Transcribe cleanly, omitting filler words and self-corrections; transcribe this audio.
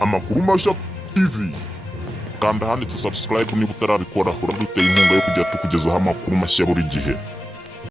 Amakuru mashya TV, kanda handitse subscribe niba utarabikora, uraduteye inkunga yo kujya tukugezaho amakuru mashya buri gihe.